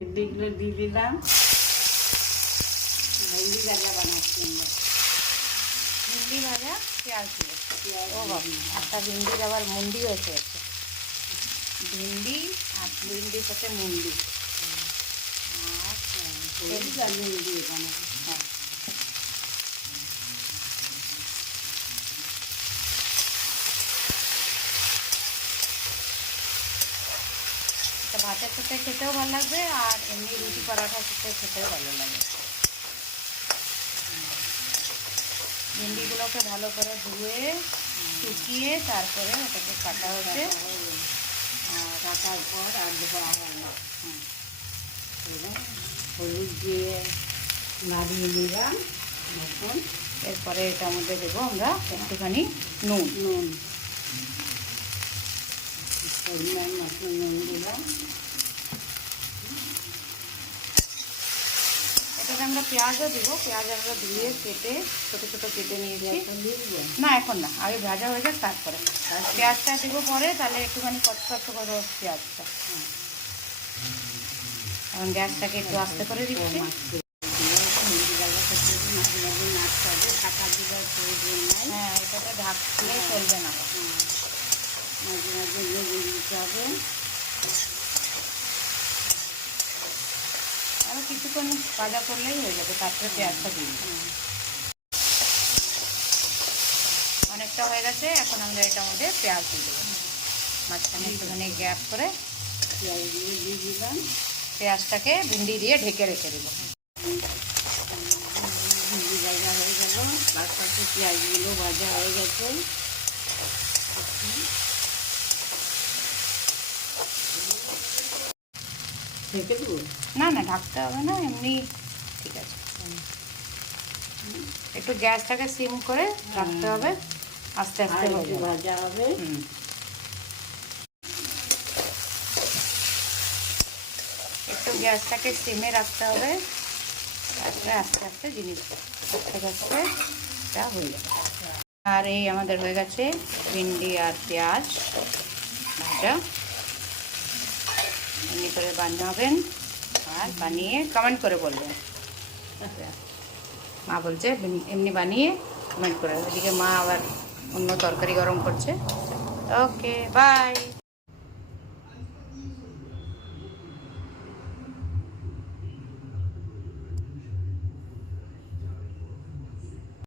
ভিন্ডিগুলো দিয়ে দিলাম। ভিন্ডি ভাজা বানাচ্ছি আমরা। ভিন্ডি ভাজা পেঁয়াজ দিয়ে। ও বাবা, একটা ভিন্ডির আবার মুন্ডি হয়েছে। ভিন্ডি আর ভিন্ডির সাথে মুন্ডি আর নুন দিয়ে বানাবো। হ্যাঁ, ভাতের সাথে খেতেও ভালো লাগবে আর এমনি রুটি পরাঠার সাথে খেতেও ভালো লাগে। ভিন্ডিগুলোকে ভালো করে ধুয়ে শুকিয়ে তারপরে ওটাকে কাটা হচ্ছে। কাটার পর আর দেওয়া হয় না। হলুদ দিয়ে নাড়িয়ে নিলাম। এখন এরপরে এটার মধ্যে দেবো আমরা একটুখানি নুন। পরিমাণ মতো নুন দিলাম। এটাতে আমরা পেঁয়াজও দিব। পেঁয়াজ আমরা ধুয়ে কেটে ছোটো ছোটো কেটে নিয়েছি। না, এখন না, আগে ভাজা হয়ে যাক তারপরে পেঁয়াজটা দেবো পরে, তাহলে একটুখানি কচকচ করে পেঁয়াজটা। এখন গ্যাসটাকে একটু আস্তে করে দিচ্ছি। হ্যাঁ, এটাতে ঢাকলে চলবে না, মাঝে মাঝে লেগে দিতে হবে। আরও কিছুক্ষণ ভাজা করলেই হয়ে যাবে, তারপরে পেঁয়াজটা দিই। অনেকটা হয়ে গেছে, এখন আমরা এটার মধ্যে পেঁয়াজ দিয়ে দেবো। মাঝখানে একটুখানি গ্যাপ করে পেঁয়াজগুলো দিয়ে দিলাম। পেঁয়াজটাকে ভিন্ডি দিয়ে ঢেকে রেখে দেবো। ভিন্ডি ভাজা হয়ে গেল, তার সাথে পেঁয়াজগুলো ভাজা হয়ে গেছে। ঢেকে দেবো? না না, ঢাকতে হবে না, এমনি ঠিক আছে। একটু গ্যাসটাকে সিম করে রাখতে হবে, আস্তে আস্তে ভাজা হবে। একটু গ্যাসটাকে সিমে রাখতে হবে, তারপরে আস্তে আস্তে জিনিস আস্তে আস্তে এটা হয়ে যাবে। আর এই আমাদের হয়ে গেছে ভিন্ডি আর পেঁয়াজ ভাজা। এমনি করে বানাবেন আর বানিয়ে কমেন্ট করে বলবেন। মা বলছে এমনি বানিয়ে কমেন্ট করে। ওদিকে মা আবার অন্য তরকারি গরম করছে। ওকে, বাই।